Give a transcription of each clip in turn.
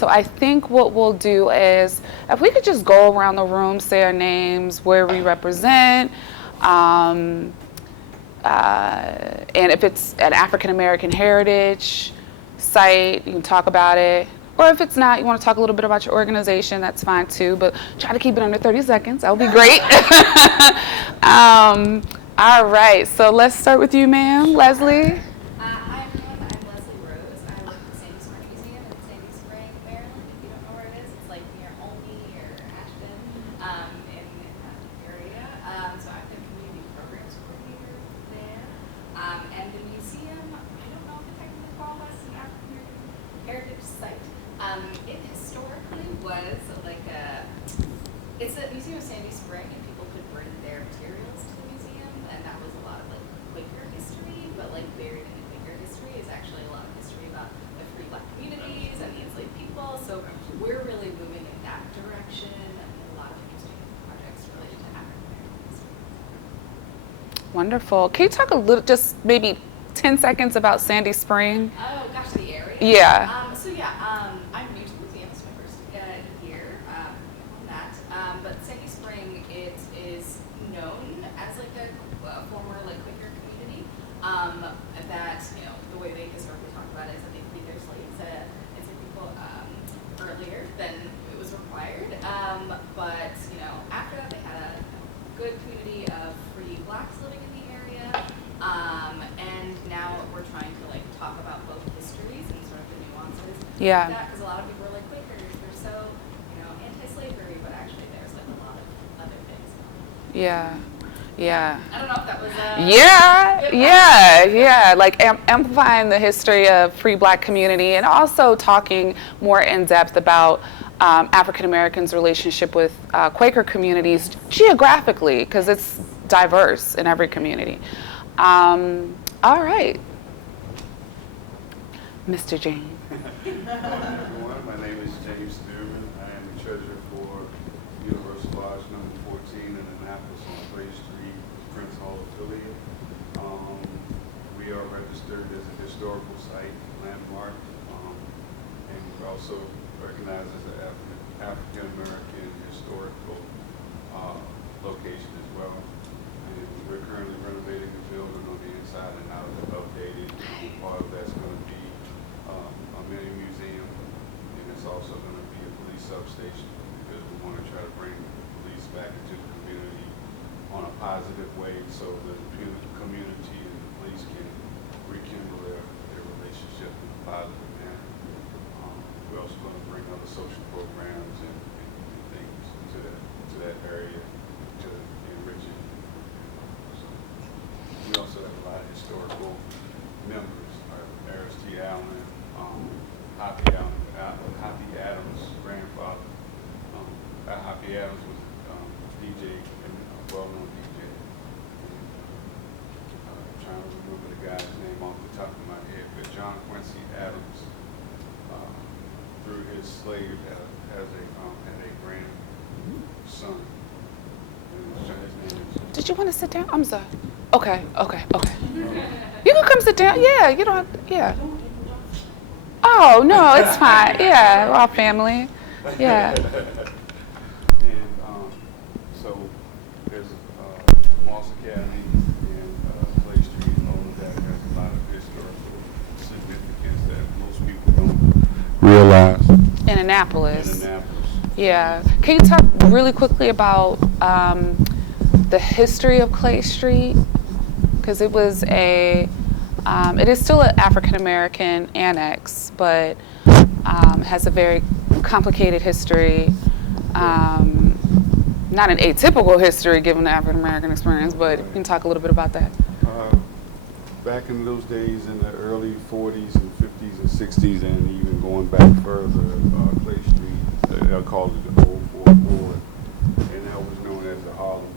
So I think what we'll do is, if we could just go around the room, say our names, where we represent, and if it's an African American heritage site, you can talk about it. Or if it's not, you want to talk a little bit about your organization, that's fine too, but try to keep it under 30 seconds. That would be great. All right, so let's start with you, ma'am. Leslie. Hi everyone, I'm Leslie Rose. I work at the Sandy Spring Museum in Sandy Spring, Maryland. If you don't know where it is, it's like near Olney or Ashton in the area. So I'm the community programs coordinator there. And the museum, I don't know if it technically qualifies as an African American heritage site. It historically was like it's a museum of Sandy Spring, and people could bring their materials to the museum, and that was a lot of like Quaker history, but like buried in the Quaker history is actually a lot of history about the free Black communities and the enslaved people. So we're really moving in that direction, and a lot of interesting projects related to African American history. Wonderful. Can you talk a little, just maybe 10 seconds about Sandy Spring? Oh gosh, the area. Yeah. I'm new to the museum. It's my first year on that. But Sandy Spring, it is known as like a former like Quaker community. That the way they historically talk about it is that they freed their slaves and some people earlier than it was required. But after that they had a good community of free Blacks living in the area. And now we're trying to like talk about both histories and sort of the nuances. Yeah. Because a lot of people are like Quakers, they're so anti-slavery, but actually there's like a lot of other things. Yeah. Yeah. I don't know if that was Yeah. Like amplifying the history of free Black community, and also talking more in depth about African Americans' relationship with Quaker communities geographically, because it's diverse in every community. All right, Mr. James. Hello everyone, my name is James Spearman. I am the treasurer for Universal Lodge number 14 in Annapolis on Clay Street, Prince Hall affiliate. We are registered as a historical site, landmark, and we're also recognized as an African American historical location as well. And we're currently renovating the building on the inside and out, updated. Part of that's going to be a mini museum, and it's also going to be a police substation, because we want to try to bring the police back into the community on a positive way, so the community and the police can rekindle their relationship in a positive manner. We're also going to bring other social programs and things to that area to enrich it. So we also have a lot of historical members. T. Allen, Hoppy Adams' grandfather. Hoppy Adams was a DJ, a well-known DJ. I'm trying to remember the guy's name off the top of my head, but John Quincy Adams, through his slave, had a grandson. His name is. Did you want to sit down? I'm sorry. Okay. You can come sit down. Yeah, you don't have to, yeah. Oh, no, it's fine. Yeah, we're all family. Yeah. And so there's Moss Academy and Clay Street, and all of that has a lot of historical significance that most people don't realize. In Annapolis. In Annapolis. Yeah. Can you talk really quickly about the history of Clay Street? Because it was it is still an African American annex, but has a very complicated history. Not an atypical history given the African American experience, but you can talk a little bit about that. Back in those days, in the early 40s and 50s and 60s, and even going back further, Clay Street, they called it the Old Fourth Ward, and that was known as the Harlem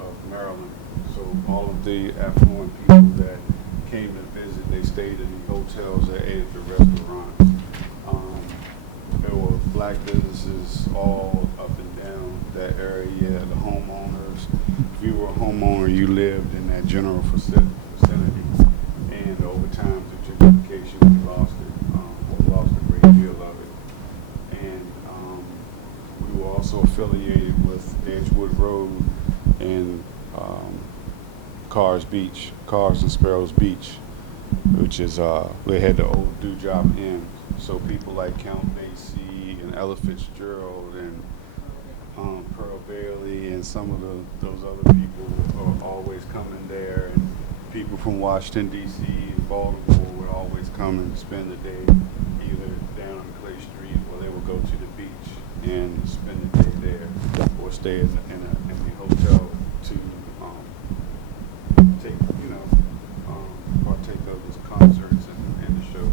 of Maryland. So all of the affluent people that came to visit, they stayed in the hotels, they ate at the restaurants. There were Black businesses all up and down that area. The homeowners, if you were a homeowner, you lived in that general vicinity. And over time, through gentrification, we lost a great deal of it. and we were also affiliated with Edgewood Road and Cars and Sparrows Beach, which is they had the old Dewdrop Inn. So people like Count Basie and Ella Fitzgerald and Pearl Bailey and some of those other people are always coming there, and people from Washington D.C. and Baltimore would always come and spend the day either down on Clay Street, or they would go to the beach and spend the day there, or stay in the hotel to take partake of those concerts and the shows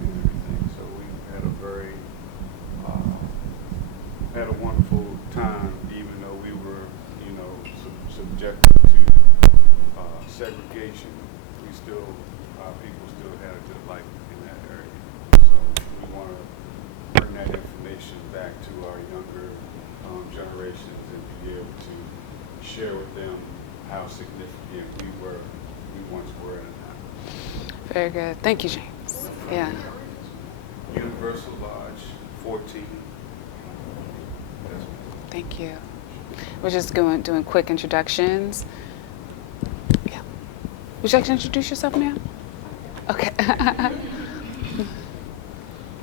and everything. So we had had a wonderful time, even though we were, subjected to segregation. People still had a good life in that area. So we want to bring that information back to our younger generations and be able to share with them how significant we once were in that. Very good. Thank you, James. Yeah. Universal Lodge 14. Thank you. We're just doing quick introductions. Yeah. Would you like to introduce yourself, ma'am? Okay.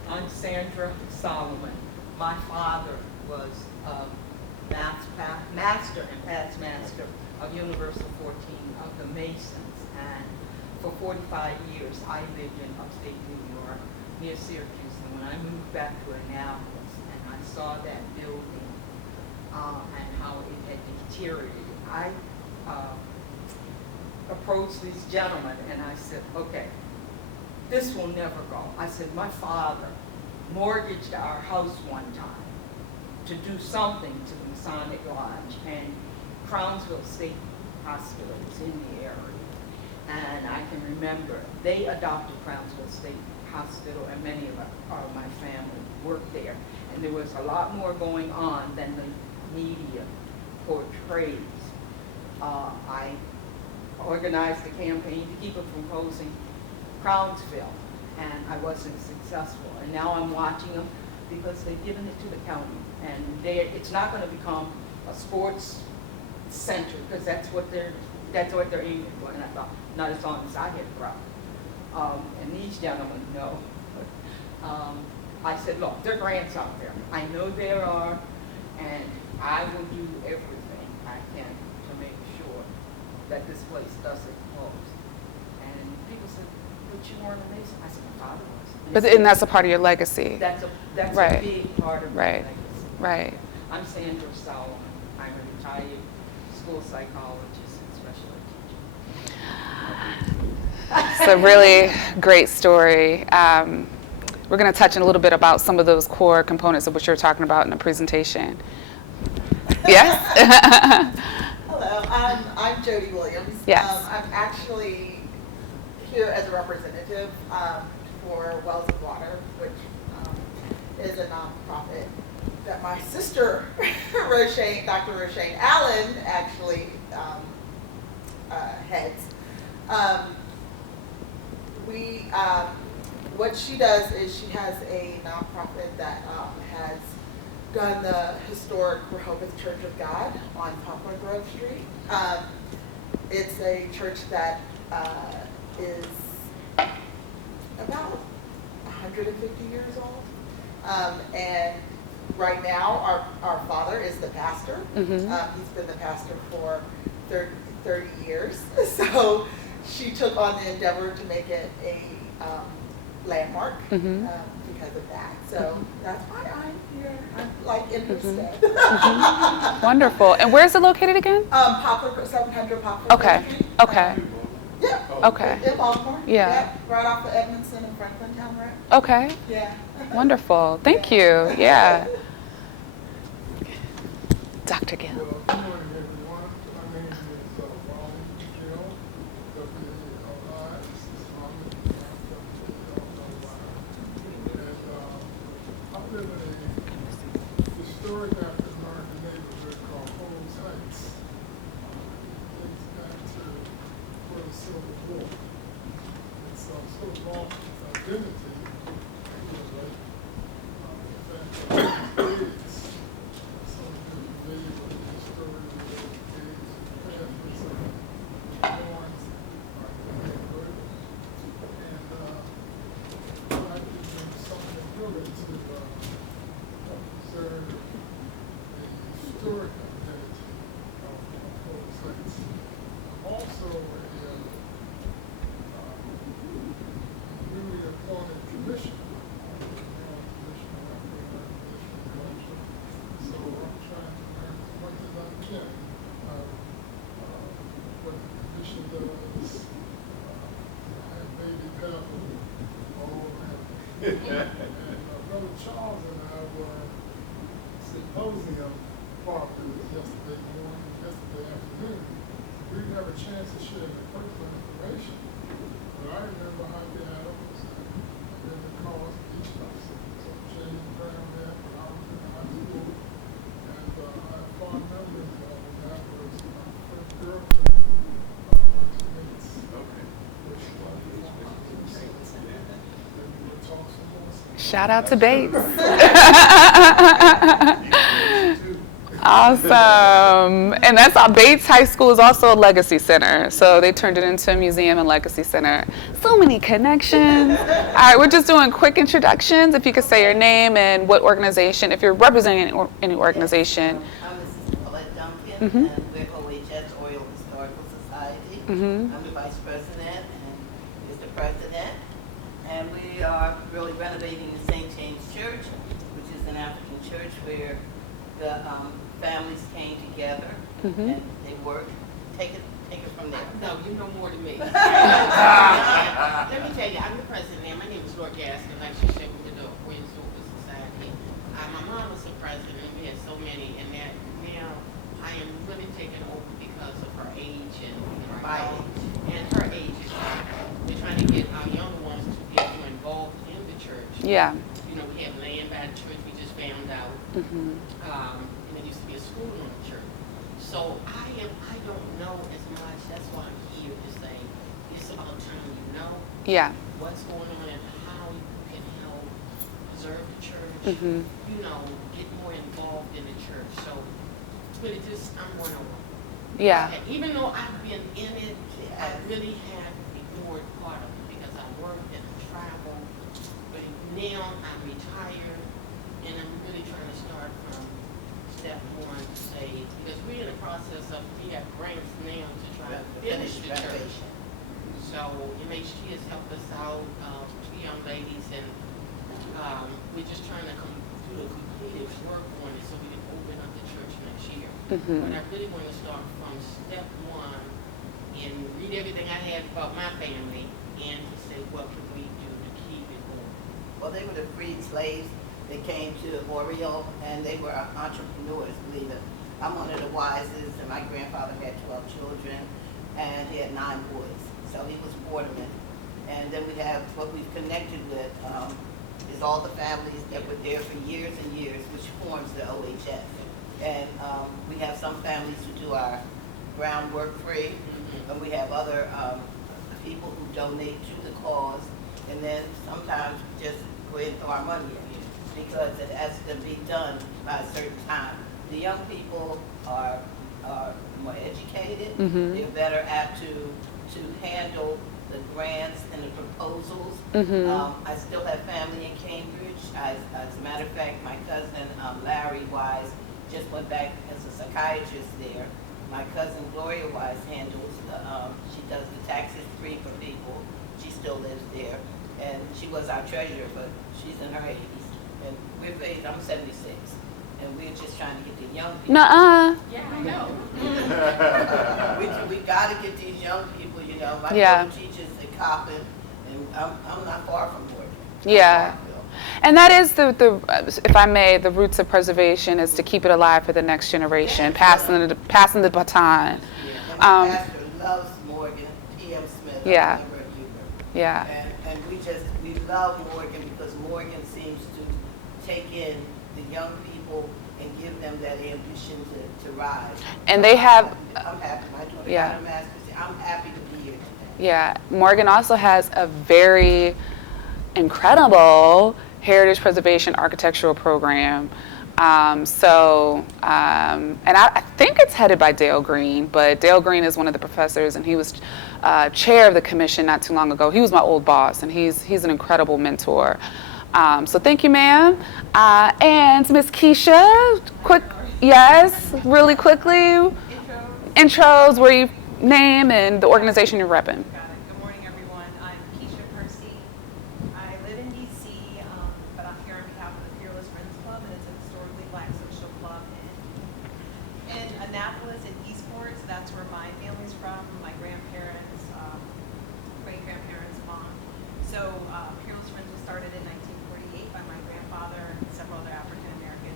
I'm Sandra Solomon. My father was master and past master of Universal 14 of the Masons, and for 45 years I lived in upstate New York near Syracuse. And when I moved back to Annapolis and I saw that building and how it had deteriorated, I approached these gentlemen and I said, okay, this will never go. I said, my father mortgaged our house one time to do something to the Masonic Lodge, and Crownsville State Hospital was in the area. And I can remember they adopted Crownsville State Hospital, and many of my family worked there. And there was a lot more going on than the media portrays. I organized a campaign to keep it from closing Crownsville, and I wasn't successful. And now I'm watching them because they've given it to the county, and it's not going to become a sports center because that's what they're aiming for. And I thought, not as long as I had brought. And these gentlemen know. I said, look, there are grants out there. I know there are, and I will do everything I can to make sure that this place doesn't close. And people said, but you weren't a Mason. I said, my father was. And that's a part of your legacy. That's Right. a big part of my Right. legacy. Right. I'm Sandra Solomon. I'm a retired school psychologist and special ed teacher. It's a really great story. We're going to touch on a little bit about some of those core components of what you're talking about in the presentation. Yes? Hello, I'm Jody Williams. Yes. I'm actually here as a representative for Wells of Water, which is a nonprofit that my sister, Dr. Roshane Allen, actually heads. What she does is she has a nonprofit that has done the historic Rehoboth Church of God on Poplar Grove Street. It's a church that is about 150 years old. And right now, our father is the pastor. Mm-hmm. He's been the pastor for 30 years. So she took on the endeavor to make it a landmark Mm-hmm. because of that. So that's why I'm here. I'm like in her Mm-hmm. stead. Mm-hmm. Wonderful. And where is it located again? 700 Poplar Okay. Street. Okay. Yeah. Okay. In Baltimore. Yeah. Right off the Edmondson and Franklin Town Road. Okay. Yeah. Wonderful. Thank you. Yeah. Dr. Gill. Well, good morning, everyone. My name is Ron Gill, WALI. This is Harmony. I live in a historic African American neighborhood called Holmes Heights. It dates back to before the Civil War. It's sort of lost its identity. In fact, preserve the historic identity of Holy Saints. I'm also a newly appointed commissioner. So I'm trying to learn as much as I can what the commission does. I have baby pebble all around. And Brother Charles and I were Symposium partners yesterday morning, yesterday afternoon. We didn't have a chance to share the personal information, but I remember how the Adams and then the cause of each person. So James Brown there when I was in high school, and I have fond memories of that. Was my first girlfriend, my teammates. Okay. Shout out to Bates. Awesome. And that's Bates High School is also a legacy center. So they turned it into a museum and legacy center. So many connections. All right, we're just doing quick introductions. If you could say your name and what organization, if you're representing any organization. I'm Mrs. Paulette Duncan, and we're OHS, Oil Historical Society. I'm the Vice President and Mr. President. And we are really renovating the St. James Church, which is an African church where the families came together and they worked. Take it from there. No, you know more than me. Let me tell you, I'm the president now. My name is Lord Gaston, like she said, with the Queens Historical Society. My mom was the president. We had so many, and that now I am really taking over because of her age and my age. And her age is we're trying to get our younger ones to get more involved in the church. Yeah. You know, we have land by the church. We just found out. And there used to be a school on the church. So I don't know as much. That's why I'm here to say it's about time you know what's going on and how you can help preserve the church. You know, get more involved in the church. So, but it just I'm 101. Yeah. And even though I've been in it, I really had to be more part of it because I worked and I traveled. But now I'm retired and I'm really trying to start from step one to say, because we're in the process of, we have grants now to try to finish the church. So MHT has helped us out, two young ladies, and we're just trying to do a completed work on it so we can open up the church next year. But I really want to start from step one and read everything I had about my family and to say, what can we do to keep it going? Well, they were the freed slaves. They came to Oreo, and they were entrepreneurs, believe it. I'm one of the wisest, and my grandfather had 12 children, and he had 9 boys. So he was borderman. And then we have what we've connected with is all the families that were there for years and years, which forms the OHS. And we have some families who do our groundwork free, and we have other people who donate to the cause, and then sometimes just go ahead and throw our money in because it has to be done by a certain time. The young people are more educated. They're better apt to handle the grants and the proposals. I still have family in Cambridge. As a matter of fact, my cousin Larry Wise just went back as a psychiatrist there. My cousin Gloria Wise handles she does the taxes free for people. She still lives there, and she was our treasurer, but she's in her 80s. And we're phased, I'm 76, and we're just trying to get the young people. Yeah, I know. we got to get these young people, you know. My brother teaches at Compton, and I'm not far from Morgan. Yeah. And that is the if I may, the roots of preservation is to keep it alive for the next generation, passing the baton. And my pastor loves Morgan, P.M. Smith. Yeah. Yeah. And we love Morgan because Morgan seems to take in the young people and give them that ambition to rise. And they have. I'm happy. My daughter got a master's. I'm happy to be here today. Yeah. Morgan also has a very incredible heritage preservation architectural program. And I think it's headed by Dale Green, but Dale Green is one of the professors, and he was chair of the commission not too long ago. He was my old boss, and he's an incredible mentor. So thank you, ma'am. And Ms. Keisha, yes, really quickly. Intros, where you name and the organization you're repping. Got it. Good morning, everyone. I'm Keisha Percy. I live in D.C., but I'm here on behalf of the Fearless Friends Club, and it's a historically Black social club in Annapolis and Eastport. So that's where my family's from, my grandparents, great-grandparents, mom. So Fearless Friends was started in 1948 by my grandfather and several other African-American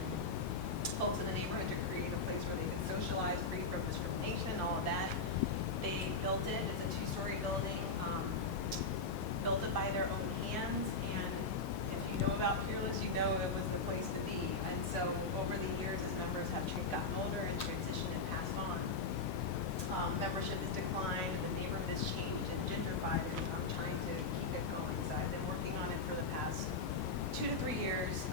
folks in the neighborhood to create a place where they could socialize, free from discrimination, all of that. They built it. It's a two-story building, built it by their own hands. And if you know about Fearless, you know it was the place to be. And so over the years, as members have gotten older and transitioned and passed on, membership has declined, and the neighborhood has changed and gentrified, and I'm trying to keep it going. So I've been working on it for the past 2 to 3 years,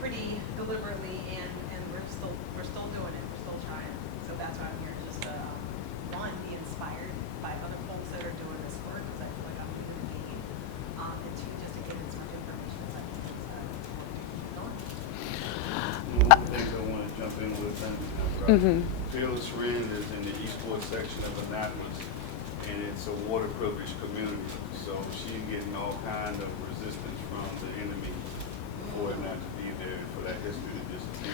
pretty deliberately, and we're still doing it. We're still trying. So that's why I'm here, just to one, be inspired by other folks that are doing this work, because I feel like I'm a human being, and two, just to get as much information as I can. One of the things I want to jump in with, Fearless Friend is in the Eastport section of Annapolis, and it's a water privileged community. So she's getting all kind of resistance from the enemy for it not to be there, for that history to disappear.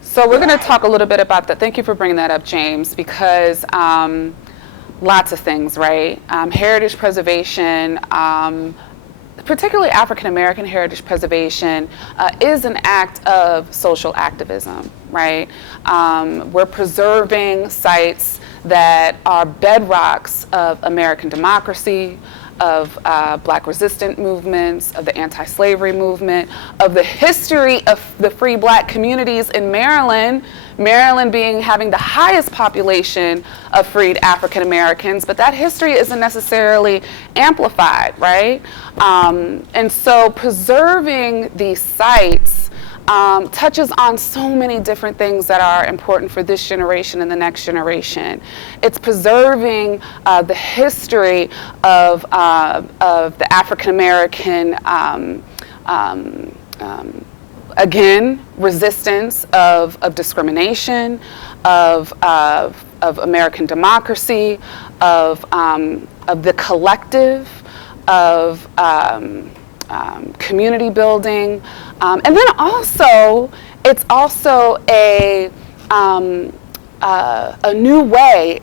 So we're going to talk a little bit about that. Thank you for bringing that up, James, because lots of things, right? Heritage preservation, particularly African American heritage preservation, is an act of social activism, right? We're preserving sites that are bedrocks of American democracy, of Black resistant movements, of the anti-slavery movement, of the history of the free Black communities in Maryland. Maryland having the highest population of freed African Americans, but that history isn't necessarily amplified, right? And so preserving these sites touches on so many different things that are important for this generation and the next generation. It's preserving the history of the African American, again, resistance of discrimination, of American democracy, of the collective, of community building, and then also it's also a new way.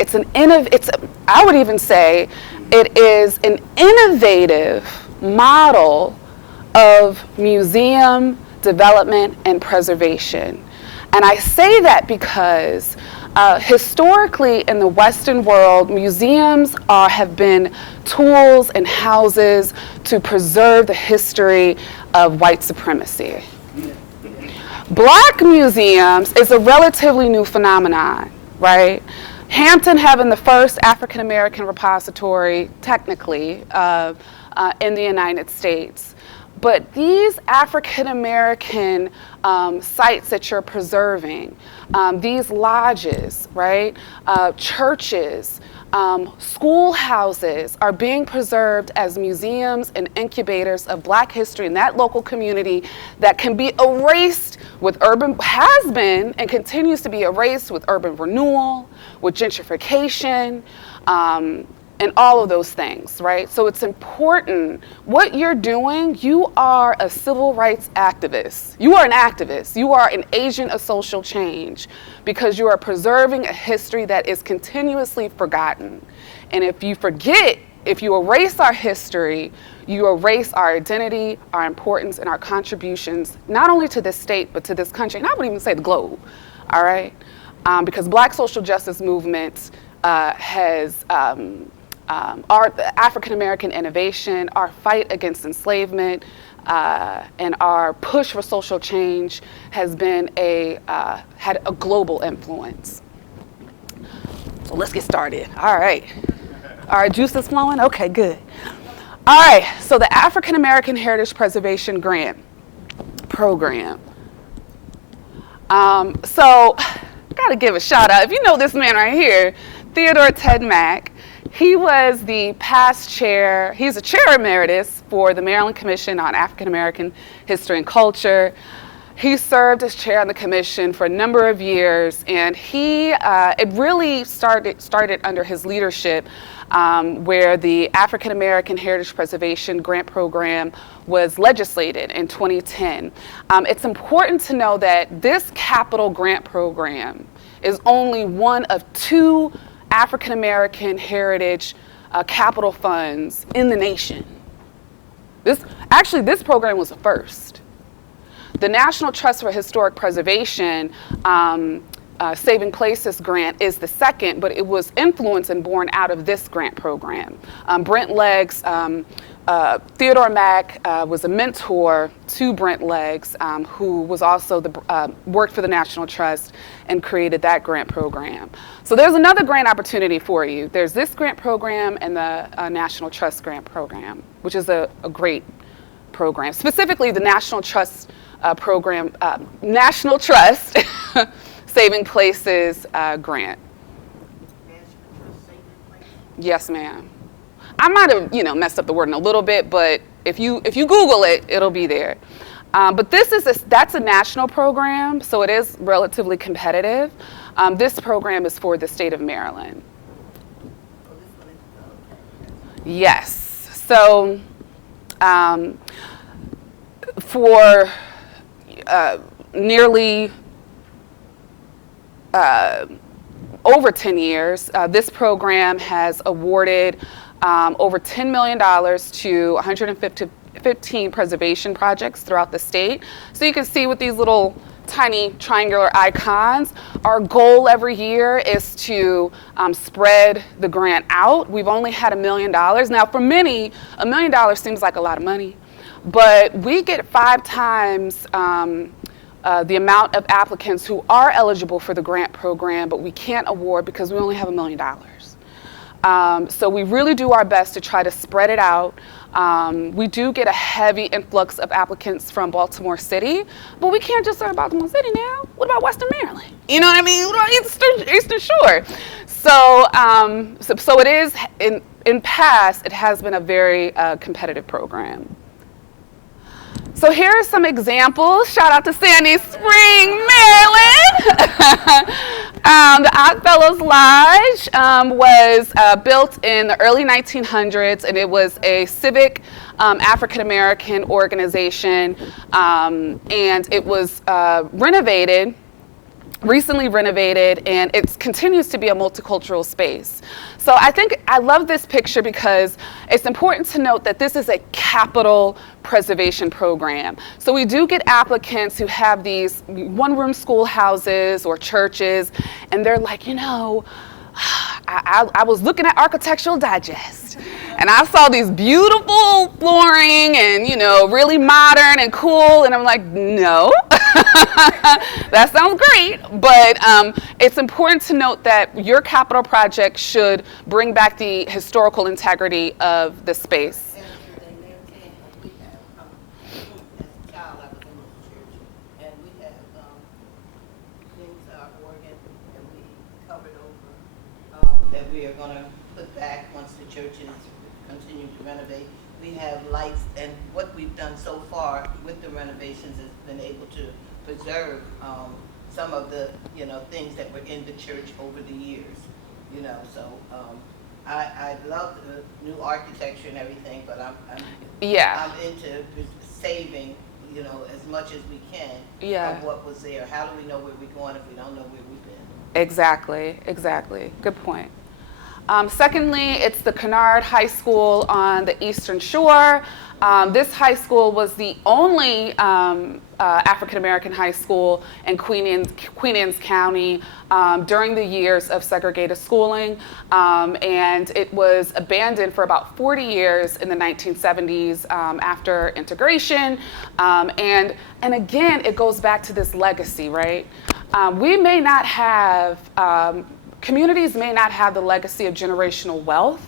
I would even say it is an innovative model of museum development and preservation. And I say that because historically in the Western world, museums have been tools and houses to preserve the history of white supremacy. Black museums is a relatively new phenomenon, right? Hampton having the first African American repository, technically, in the United States. But these African American sites that you're preserving, these lodges, right, churches, schoolhouses are being preserved as museums and incubators of Black history in that local community that can be erased has been and continues to be erased with urban renewal, with gentrification, and all of those things, right? So it's important. What you're doing, you are a civil rights activist. You are an activist. You are an agent of social change because you are preserving a history that is continuously forgotten. And if you forget, if you erase our history, you erase our identity, our importance, and our contributions, not only to this state, but to this country, and I would even say the globe, all right? Because Black social justice movement has our African American innovation, our fight against enslavement, and our push for social change has been had a global influence. So let's get started. All right. Our juice is flowing? Okay, good. All right, so the African American Heritage Preservation Grant Program. So, gotta give a shout out. If you know this man right here, Theodore Ted Mack, He was the past chair, he's a chair emeritus for the Maryland Commission on African American History and Culture. He served as chair on the commission for a number of years, and it really started under his leadership, where the African American Heritage Preservation Grant Program was legislated in 2010. It's important to know that this capital grant program is only one of 2 African American heritage capital funds in the nation. This program was the first. The National Trust for Historic Preservation Saving Places grant is the second, but it was influenced and born out of this grant program. Brent Leggs, Theodore Mack was a mentor to Brent Leggs, who was also worked for the National Trust and created that grant program. So there's another grant opportunity for you. There's this grant program and the National Trust grant program, which is a great program. Specifically, the National Trust program, National Trust Saving Places grant. Yes, ma'am. I might have, messed up the wording a little bit, but if you Google it, it'll be there. But that's a national program, so it is relatively competitive. This program is for the state of Maryland. Yes. So for nearly over 10 years, this program has awarded over $10 million to 115 preservation projects throughout the state. So you can see with these little tiny triangular icons, our goal every year is to spread the grant out. We've only had $1 million. Now for many, $1 million seems like a lot of money, but we get 5 times the amount of applicants who are eligible for the grant program, but we can't award because we only have $1 million. So we really do our best to try to spread it out. We do get a heavy influx of applicants from Baltimore City, but we can't just serve Baltimore City now. What about Western Maryland? You know what I mean? What about Eastern Shore? So it is, in past, it has been a very competitive program. So here are some examples. Shout out to Sandy Spring, Maryland. The Oddfellows Lodge was built in the early 1900s, and it was a civic African-American organization, and it was recently renovated, and it continues to be a multicultural space. So I love this picture because it's important to note that this is a capital preservation program. So we do get applicants who have these one-room schoolhouses or churches, and they're like, I was looking at Architectural Digest, and I saw these beautiful flooring and, really modern and cool, and I'm like, no, that sounds great, but it's important to note that your capital project should bring back the historical integrity of the space. That we are going to put back once the churches continue to renovate. We have lights, and what we've done so far with the renovations has been able to preserve some of the things that were in the church over the years. So I love the new architecture and everything, but I'm into saving as much as we can of what was there. How do we know where we're going if we don't know where we've been? Exactly. Good point. Secondly, it's the Kennard High School on the Eastern Shore. This high school was the only African-American high school in Queen Anne's County during the years of segregated schooling, and it was abandoned for about 40 years in the 1970s after integration, and again, it goes back to this legacy, right? We may not have, communities may not have the legacy of generational wealth,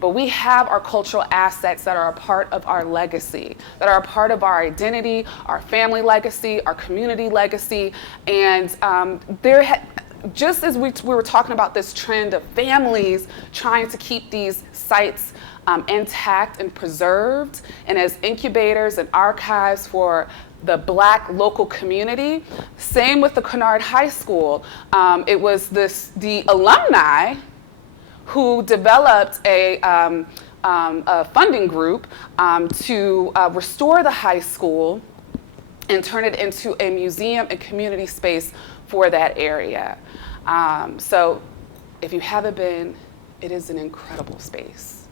but we have our cultural assets that are a part of our legacy, that are a part of our identity, our family legacy, our community legacy, and just as we were talking about this trend of families trying to keep these sites intact and preserved, and as incubators and archives for the Black local community, same with the Kennard High School. It was the alumni who developed a funding group to restore the high school and turn it into a museum and community space for that area. So if you haven't been, it is an incredible space.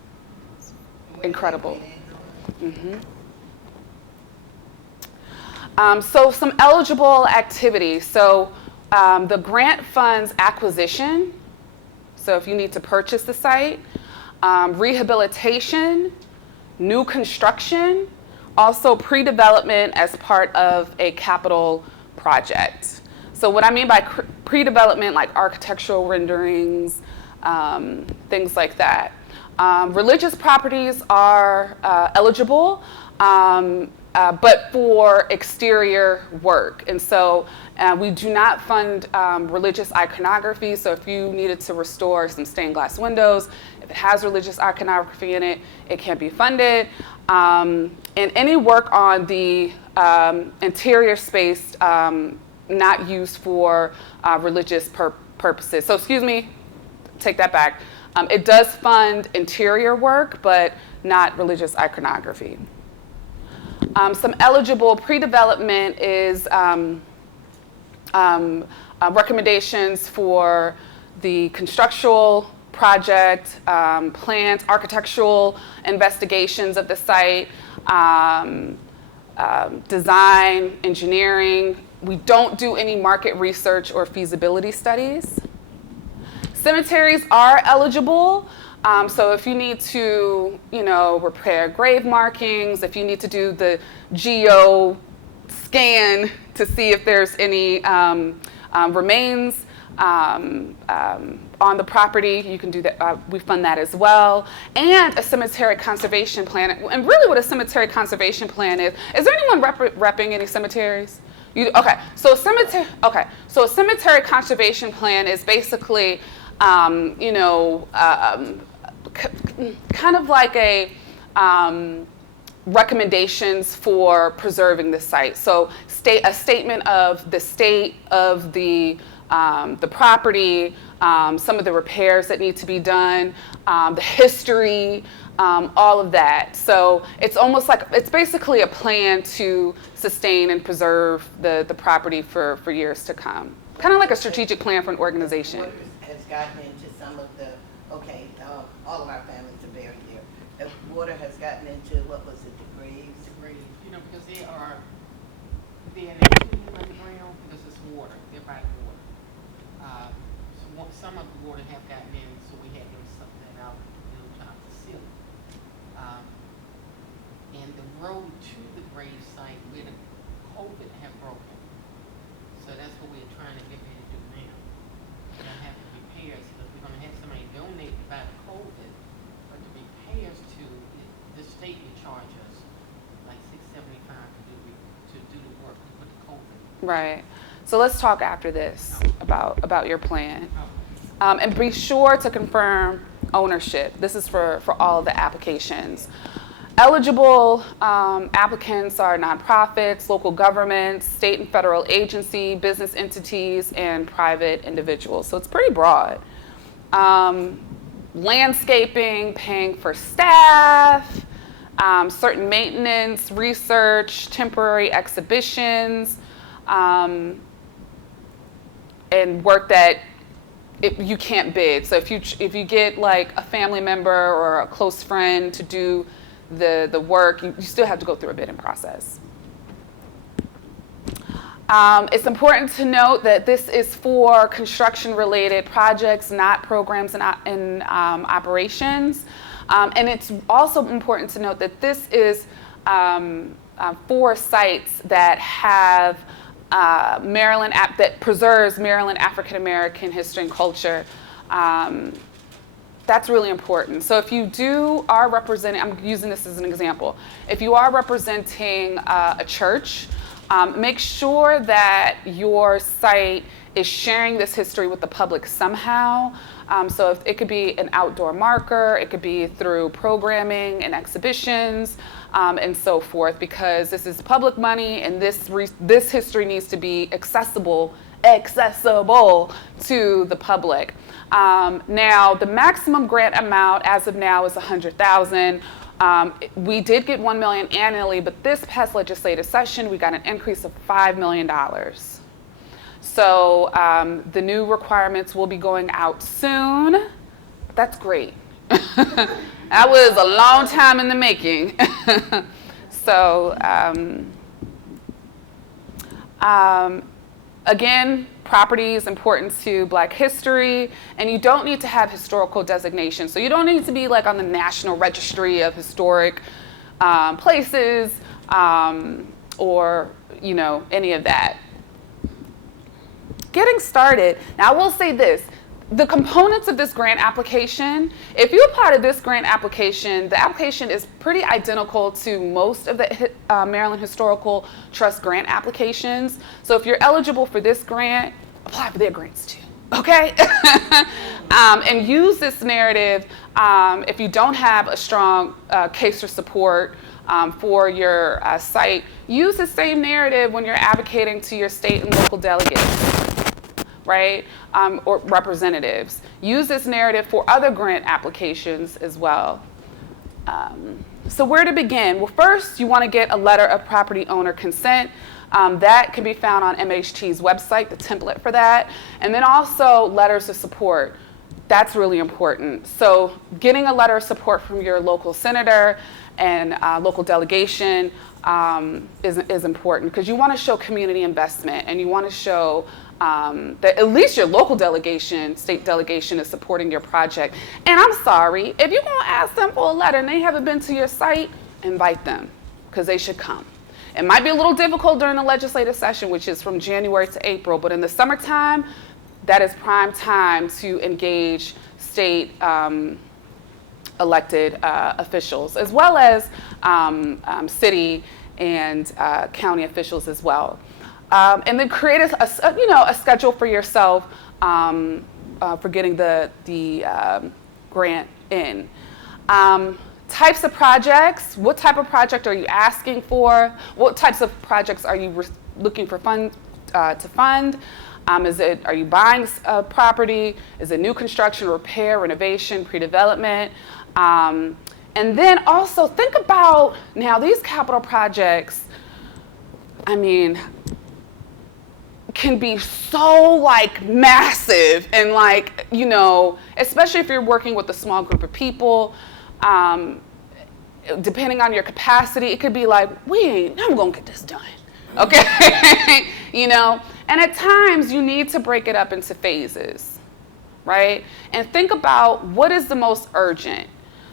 Incredible. So some eligible activities. So the grant funds acquisition. So if you need to purchase the site, rehabilitation, new construction, also pre-development as part of a capital project. So what I mean by pre-development, like architectural renderings, things like that. Religious properties are eligible, but for exterior work. And so we do not fund religious iconography. So if you needed to restore some stained glass windows, if it has religious iconography in it, it can't be funded. And any work on the interior space not used for religious purposes. So excuse me, take that back. It does fund interior work, but not religious iconography. Some eligible pre-development is recommendations for the constructual project, plans, architectural investigations of the site, design, engineering. We don't do any market research or feasibility studies. Cemeteries are eligible. So if you need to, repair grave markings, if you need to do the geo scan to see if there's any remains on the property, you can do that. We fund that as well. And a cemetery conservation plan. And really what a cemetery conservation plan is there anyone repping any cemeteries? Okay, so a cemetery conservation plan is basically, kind of like a recommendations for preserving the site. So a statement of the state of the property, some of the repairs that need to be done, the history, all of that. So it's almost like, it's basically a plan to sustain and preserve the property for years to come. Kind of like a strategic plan for an organization. What has gotten into some of the, all of our families are buried here. The water has gotten into, what was it, the graves? The graves, because they're underground because it's water, they're by the water. Some of the water have gotten in, so we had them suck that out on top of the ceiling. And the road to the grave site where the COVID have broken. So that's what we're trying to get ready to do now. We're gonna have the repairs, because we're gonna have somebody donate by the COVID, but the repairs the state would charge us like $675 to do the work with the COVID. Right. So let's talk after this about your plan. And be sure to confirm ownership. This is for all of the applications. Eligible applicants are nonprofits, local governments, state and federal agency, business entities, and private individuals. So it's pretty broad. Landscaping, paying for staff, certain maintenance, research, temporary exhibitions, and work that you can't bid. So if you get like a family member or a close friend to do the work, you still have to go through a bidding process. It's important to note that this is for construction-related projects, not programs and operations. And it's also important to note that this is for sites that have that preserves Maryland African American history and culture. That's really important. So if you are representing, I'm using this as an example, if you are representing a church, make sure that your site is sharing this history with the public somehow. So if it could be an outdoor marker, it could be through programming and exhibitions, and so forth, because this is public money and this history needs to be accessible to the public. Now, the maximum grant amount as of now is $100,000. We did get $1 million annually, but this past legislative session, we got an increase of $5 million. So the new requirements will be going out soon. That's great. That was a long time in the making. So again, property is important to Black history, and you don't need to have historical designation. So you don't need to be like on the National Registry of Historic Places or, you know, any of that. Getting started. Now, I will say this. The components of this grant application, if you apply to this grant application, the application is pretty identical to most of the Maryland Historical Trust grant applications. So if you're eligible for this grant, apply for their grants too, okay? And use this narrative if you don't have a strong case or support for your site. Use the same narrative when you're advocating to your state and local delegates, right? Or representatives. Use this narrative for other grant applications as well. So where to begin? Well, first, you want to get a letter of property owner consent. That can be found on MHT's website, the template for that. And then also letters of support. That's really important. So getting a letter of support from your local senator and local delegation is important, because you want to show community investment, and you want to show that at least your local delegation, state delegation, is supporting your project. And I'm sorry, if you're gonna ask them for a letter and they haven't been to your site, invite them, because they should come. It might be a little difficult during the legislative session, which is from January to April, but in the summertime, that is prime time to engage state elected officials, as well as city and county officials as well. And then create a schedule for yourself for getting the grant in. Types of projects. What type of project are you asking for? What types of projects are you looking for funds to fund? Are you buying a property? Is it new construction, repair, renovation, pre-development? And then also think about, now these capital projects, I mean, can be so like massive, and like, you know, especially if you're working with a small group of people, depending on your capacity, it could be like, we ain't never gonna get this done, okay? You know, and at times you need to break it up into phases, right? And think about what is the most urgent.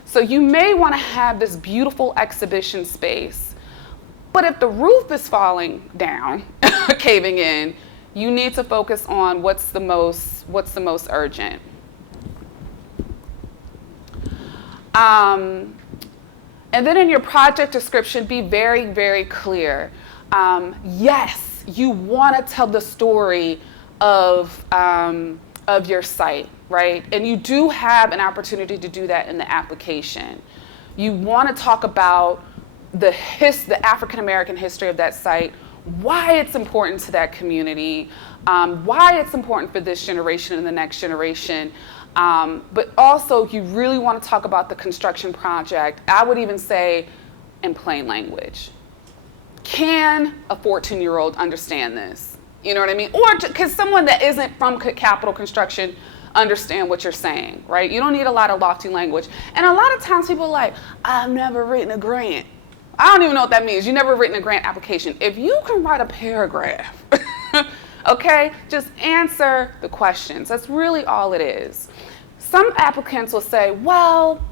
So you may want to have this beautiful exhibition space, but if the roof is falling down, caving in, you need to focus on what's the most urgent. And then in your project description, be very, very clear. Yes, you want to tell the story of your site, right? And you do have an opportunity to do that in the application. You want to talk about the African American history of that site, why it's important to that community, why it's important for this generation and the next generation. But also, you really want to talk about the construction project. I would even say in plain language. Can a 14-year-old understand this? You know what I mean? Or can someone that isn't from capital construction understand what you're saying, right? You don't need a lot of lofty language. And a lot of times people are like, I've never written a grant. I don't even know what that means. You've never written a grant application. If you can write a paragraph, okay, just answer the questions. That's really all it is. Some applicants will say, well,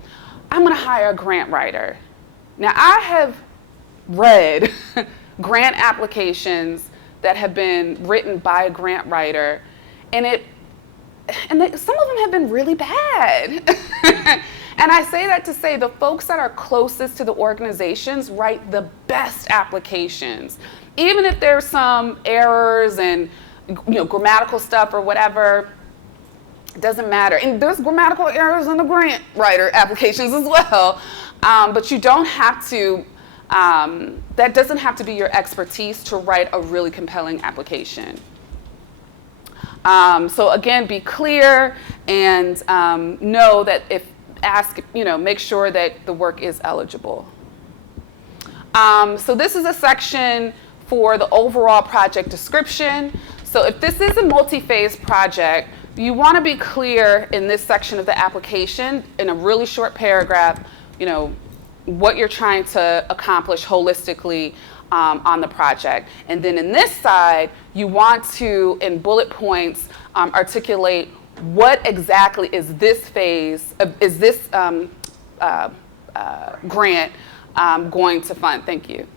I'm going to hire a grant writer. Now, I have read grant applications that have been written by a grant writer, and some of them have been really bad. And I say that to say the folks that are closest to the organizations write the best applications. Even if there's some errors and grammatical stuff or whatever, it doesn't matter. And there's grammatical errors in the grant writer applications as well. But you don't have to, that doesn't have to be your expertise to write a really compelling application. So again, be clear and know that make sure that the work is eligible. So this is a section for the overall project description. So if this is a multi-phase project, you want to be clear in this section of the application in a really short paragraph, what you're trying to accomplish holistically on the project. And then in this side, you want to, in bullet points, articulate what exactly is this phase, is this grant going to fund. Thank you.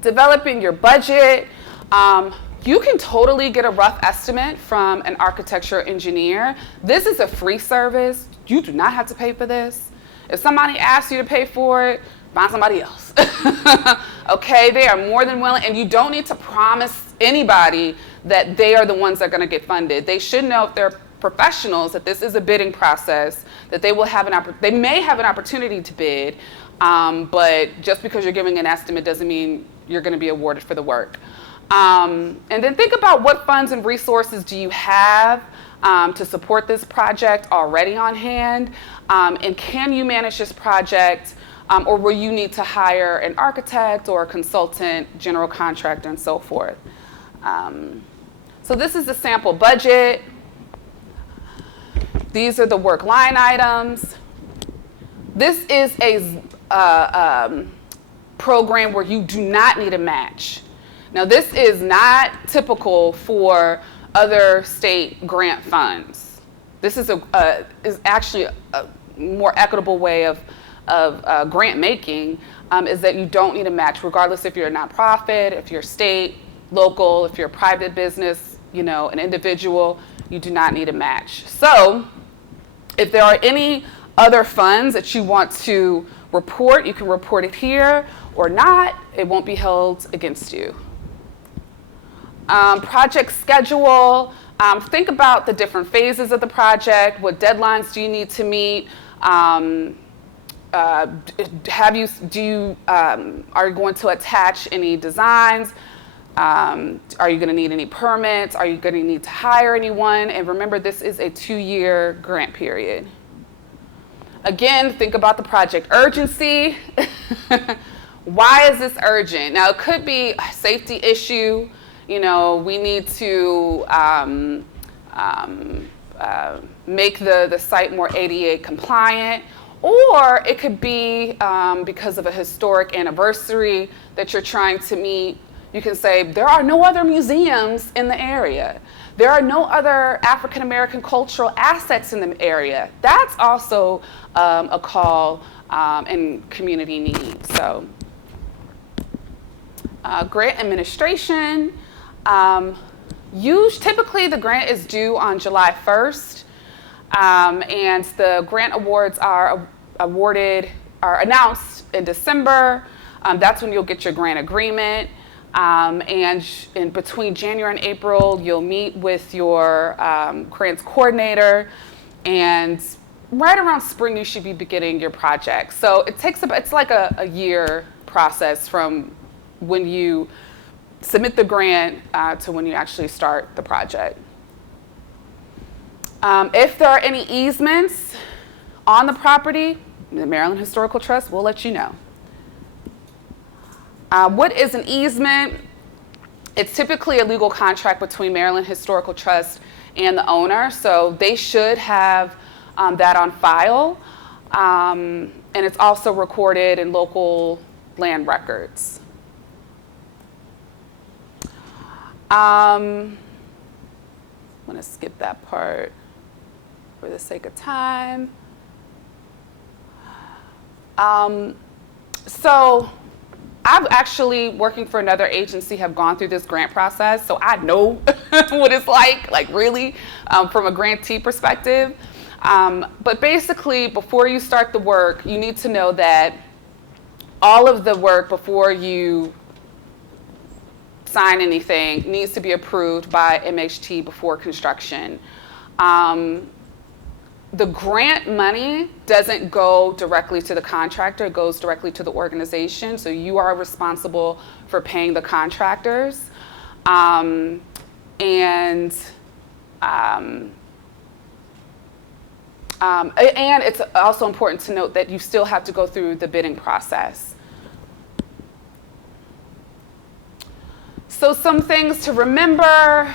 Developing your budget. You can totally get a rough estimate from an architecture engineer. This is a free service. You do not have to pay for this. If somebody asks you to pay for it, find somebody else. Okay, they are more than willing, and you don't need to promise anybody that they are the ones that are going to get funded. They should know, if they're professionals, that this is a bidding process, that they will have they may have an opportunity to bid, but just because you're giving an estimate doesn't mean you're going to be awarded for the work. And then think about what funds and resources do you have to support this project already on hand, and can you manage this project, or will you need to hire an architect or a consultant, general contractor, and so forth. So this is the sample budget. These are the work line items. This is a program where you do not need a match. Now, this is not typical for other state grant funds. This is actually a more equitable way of grant making, is that you don't need a match, regardless if you're a nonprofit, if you're state, local, if you're a private business, an individual, you do not need a match. So if there are any other funds that you want to report, you can report it here or not. It won't be held against you. Project schedule. Think about the different phases of the project. What deadlines do you need to meet? Are you going to attach any designs? Are you going to need any permits? Are you going to need to hire anyone? And remember, this is a 2-year grant period. Again, think about the project urgency. Why is this urgent? Now, it could be a safety issue. We need to make the site more ADA compliant. Or it could be because of a historic anniversary that you're trying to meet. You can say, there are no other museums in the area. There are no other African American cultural assets in the area. That's also a call and community need. So, grant administration. Typically, the grant is due on July 1st, and the grant awards are announced in December. That's when you'll get your grant agreement. And in between January and April, you'll meet with your grants coordinator, and right around spring, you should be beginning your project. So it's like a year process from when you submit the grant to when you actually start the project. If there are any easements on the property, the Maryland Historical Trust will let you know. What is an easement? It's typically a legal contract between Maryland Historical Trust and the owner, so they should have that on file. And it's also recorded in local land records. I'm going to skip that part for the sake of time. So I've actually, working for another agency, have gone through this grant process, so I know what it's like really, from a grantee perspective. But basically, before you start the work, you need to know that all of the work before you sign anything, needs to be approved by MHT before construction. The grant money doesn't go directly to the contractor, it goes directly to the organization, so you are responsible for paying the contractors. And it's also important to note that you still have to go through the bidding process. So some things to remember.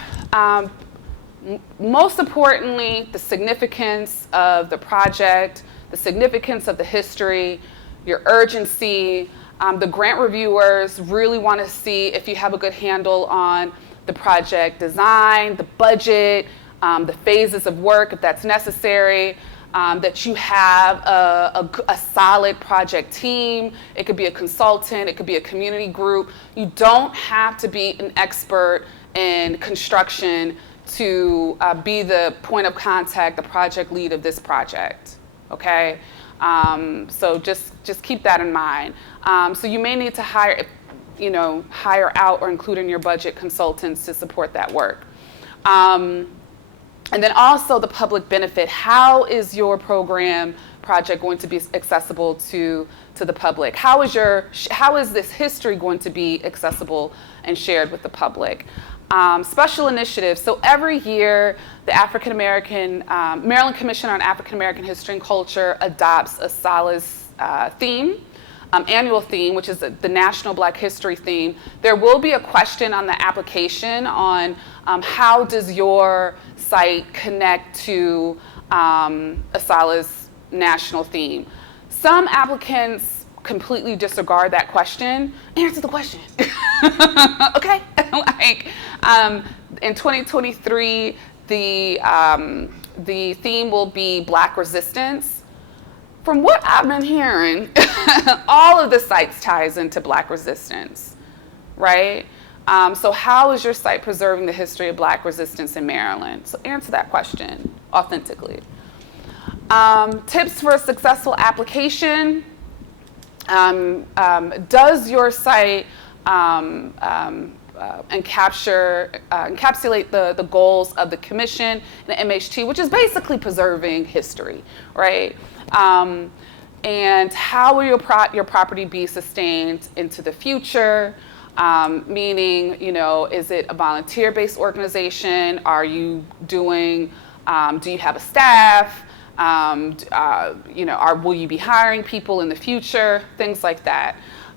Most importantly, the significance of the project, the significance of the history, your urgency. The grant reviewers really want to see if you have a good handle on the project design, the budget, the phases of work if that's necessary, that you have a solid project team. It could be a consultant, it could be a community group. You don't have to be an expert in construction to be the point of contact, the project lead of this project, okay? So just keep that in mind. So you may need to hire out or include in your budget consultants to support that work. And then also the public benefit. How is your program project going to be accessible to the public? How is this history going to be accessible and shared with the public? Special initiatives. So every year, the Maryland Commission on African American History and Culture adopts a SOLAS theme, annual theme, which is the National Black History theme. There will be a question on the application on how does your site connect to a SOLAS national theme. Some applicants completely disregard that question. Answer the question. Okay? In 2023, the theme will be Black Resistance. From what I've been hearing, all of the sites ties into Black Resistance, right? So how is your site preserving the history of Black resistance in Maryland? So answer that question authentically. Tips for a successful application. Does your site encapsulate the goals of the commission, the MHT, which is basically preserving history, right? And how will your property be sustained into the future? Meaning, is it a volunteer-based organization? Are you doing, do you have a staff? Will you be hiring people in the future? Things like that.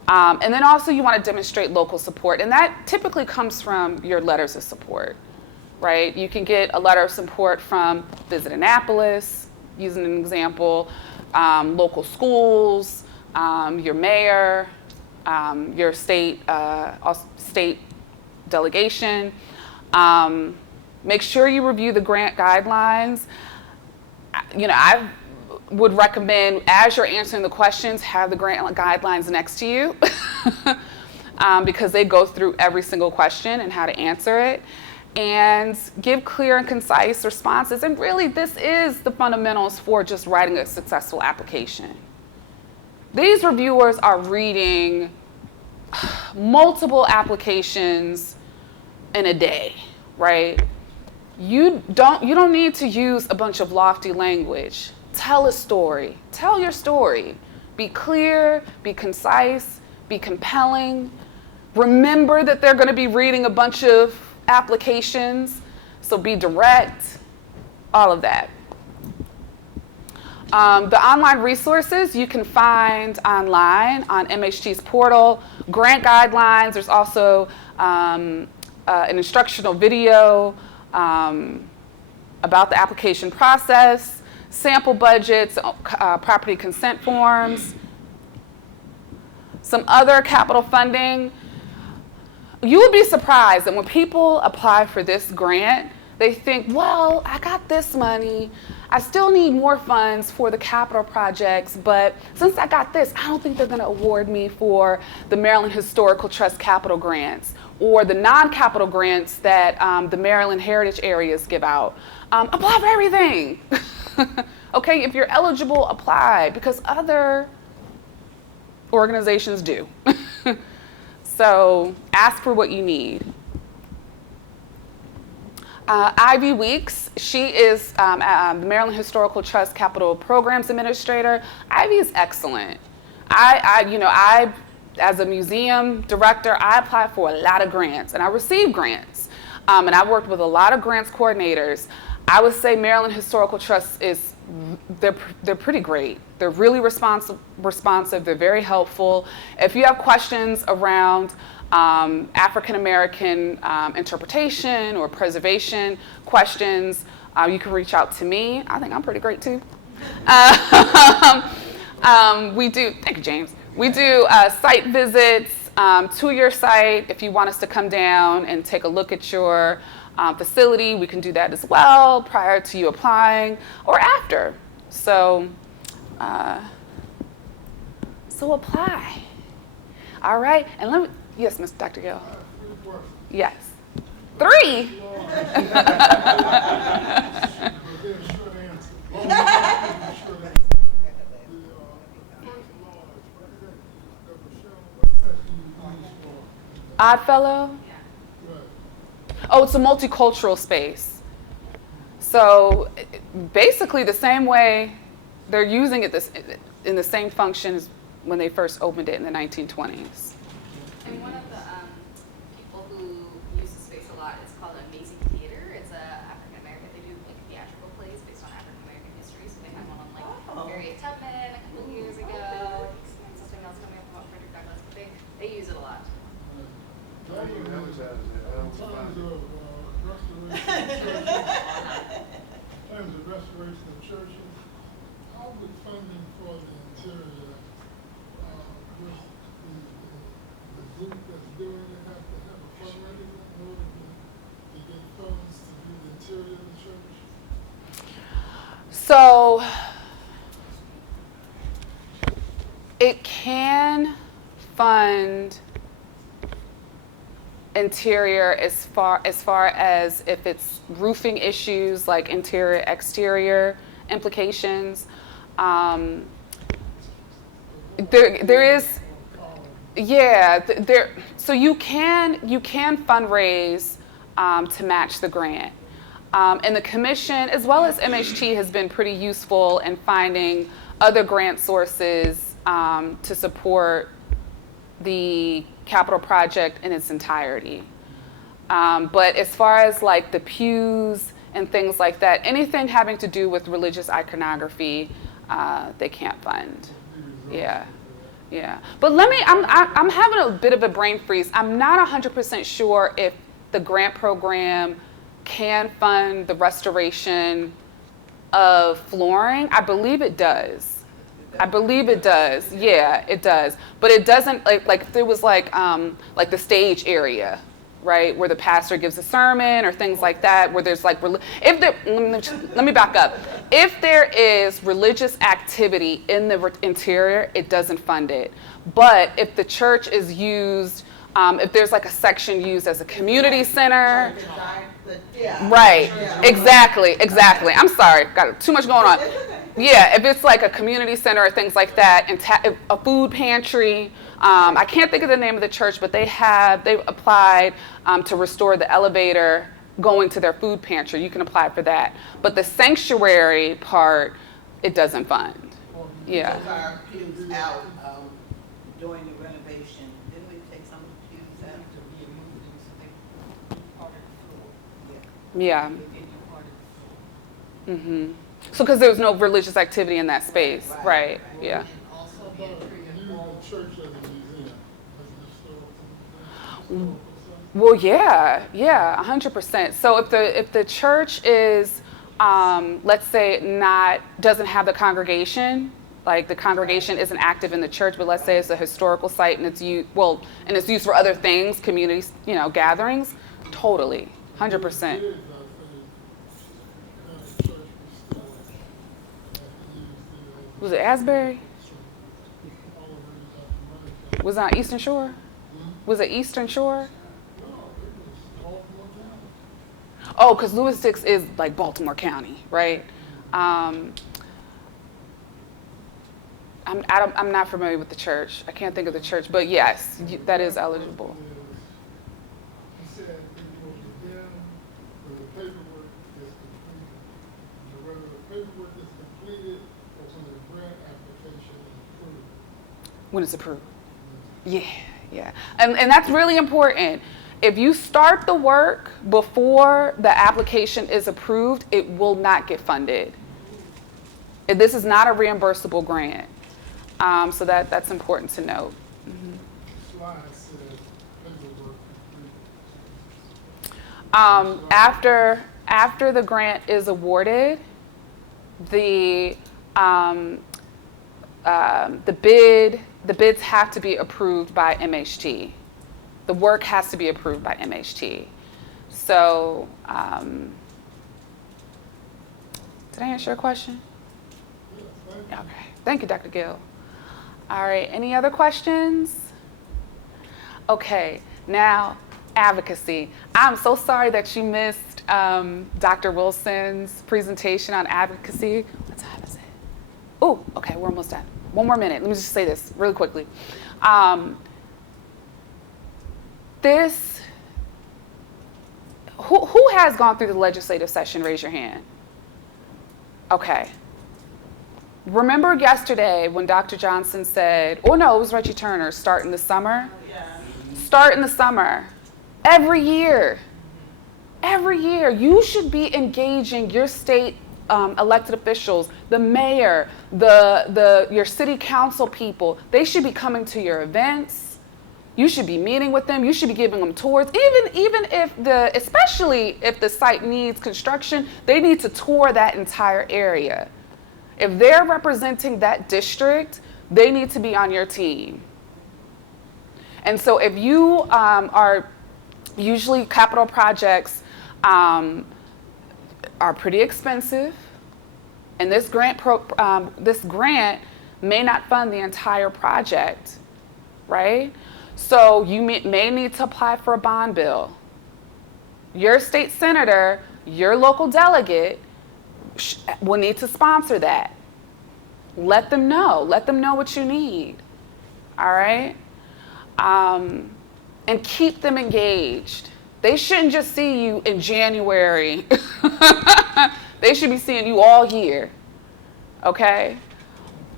And then also you want to demonstrate local support, and that typically comes from your letters of support, right? You can get a letter of support from Visit Annapolis, using an example, local schools, your mayor, your state delegation. Make sure you review the grant guidelines. I would recommend, as you're answering the questions, have the grant guidelines next to you because they go through every single question and how to answer it, and give clear and concise responses. And really, this is the fundamentals for just writing a successful application. These reviewers are reading multiple applications in a day, right? You don't need to use a bunch of lofty language. Tell a story. Tell your story. Be clear, be concise, be compelling. Remember that they're going to be reading a bunch of applications, so be direct, all of that. The online resources you can find online on MHT's portal. Grant guidelines, there's also an instructional video about the application process, sample budgets, property consent forms, some other capital funding. You would be surprised that when people apply for this grant, they think, well, I got this money, I still need more funds for the capital projects, but since I got this, I don't think they're going to award me for the Maryland Historical Trust capital grants or the non-capital grants that the Maryland Heritage Areas give out. Apply for everything. Okay, if you're eligible, apply, because other organizations do. So ask for what you need. Ivy Weeks, she is the Maryland Historical Trust Capital Programs Administrator. Ivy is excellent. I, as a museum director, I applied for a lot of grants and I received grants. And I worked with a lot of grants coordinators. I would say Maryland Historical Trust they're pretty great. They're really responsive, they're very helpful. If you have questions around African American interpretation or preservation questions, you can reach out to me. I think I'm pretty great too. We do, thank you, James. We do site visits to your site. If you want us to come down and take a look at your facility, we can do that as well prior to you applying or after. So apply. All right, and let me, yes, Ms. Dr. Gill. Yes. 3? Oddfellow? Oh, it's a multicultural space. So basically the same way they're using it in the same functions when they first opened it in the 1920s. And one of the people who use the space a lot is called Amazing Theater. It's African American. They do like theatrical plays based on African American history. So they had one on like Banneker-Douglass-Tubman a couple years ago. Something else coming up about Frederick Douglass, but they use it a lot. In terms of restoration of churches, how would funding for the interior, with the group that's doing it, have to have a fundraiser in order to get funds to do the interior of the church? So it can fund interior as far as if it's roofing issues like interior exterior implications. There is, yeah, there. So you can fundraise to match the grant, and the commission as well as MHT has been pretty useful in finding other grant sources to support the capital project in its entirety. But as far as like the pews and things like that, anything having to do with religious iconography, they can't fund. Yeah. But I'm having a bit of a brain freeze. I'm not 100% sure if the grant program can fund the restoration of flooring. I believe it does. Yeah, it does. But it doesn't like if there was like the stage area, right, where the pastor gives a sermon or things like that, where there's like let me back up. If there is religious activity in the interior, it doesn't fund it. But if the church is used, if there's like a section used as a community center. Right. Exactly. I'm sorry. Got too much going on. Yeah, if it's like a community center or things like that, and a food pantry. I can't think of the name of the church, but they've applied to restore the elevator going to their food pantry. You can apply for that. But the sanctuary part, it doesn't fund. Yeah. Took our pews out during the renovation. Didn't we take some of the pews out? Yeah. Mm-hmm. So because there was no religious activity in that space, right? Yeah. Also, How about using the church as a museum, as an historical Well, yeah, 100%. So if the church is, let's say, doesn't have the congregation, like the congregation isn't active in the church, but let's say it's a historical site and it's used for other things, communities, gatherings, totally, 100%. Was it Asbury? Was it on Eastern Shore? Was it Eastern Shore? Oh, because Bois-Diggs is like Baltimore County, right? I'm not familiar with the church. I can't think of the church, but yes, that is eligible. He said it will begin when the paperwork is completed. Whether the paperwork is completed or when the grant application is approved. When it's approved. Yeah. And that's really important. If you start the work before the application is approved, it will not get funded. This is not a reimbursable grant. So that's important to note. Slide says paperwork completed. After the grant is awarded, the bids have to be approved by MHT. The work has to be approved by MHT. So, did I answer your question? Okay. Thank you, Dr. Gill. All right. Any other questions? Okay. Now, advocacy. I'm so sorry that you missed Dr. Wilson's presentation on advocacy. What time is it? Oh, okay. We're almost done. One more minute. Let me just say this really quickly. Who has gone through the legislative session? Raise your hand. Okay. Remember yesterday when Dr. Johnson said, oh no, it was Reggie Turner, start in the summer? Yeah. Start in the summer. Every year, you should be engaging your state elected officials, the mayor, your city council people. They should be coming to your events. You should be meeting with them. You should be giving them tours. Especially if the site needs construction, they need to tour that entire area. If they're representing that district, they need to be on your team. And so if you are usually capital projects are pretty expensive, and this grant may not fund the entire project, right? So you may need to apply for a bond bill. Your state senator, your local delegate will need to sponsor that. Let them know what you need. All right? And keep them engaged. They shouldn't just see you in January. They should be seeing you all year. Okay?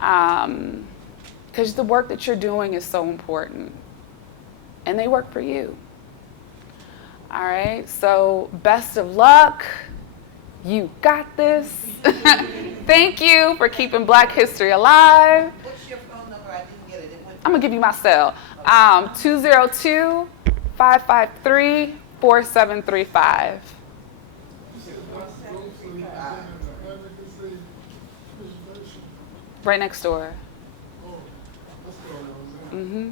Because the work that you're doing is so important. And they work for you. All right? So best of luck. You got this. Thank you for keeping Black history alive. What's your phone number? I didn't get it. I'm going to give you my cell. 202-553-4735. Right next door. Mm-hmm.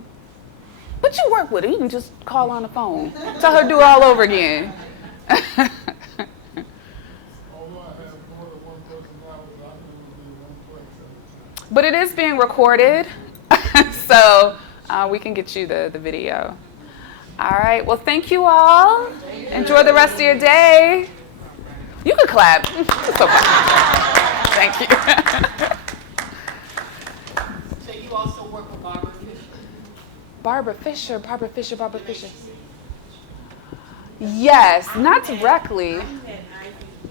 But you work with her. You can just call on the phone. Tell her to do it all over again. But it is being recorded, so we can get you the video. All right. Well, thank you all. Enjoy the rest of your day. You can clap. It's okay. Thank you. So you also work with Barbara Fisher? Barbara Fisher. Yes, not directly.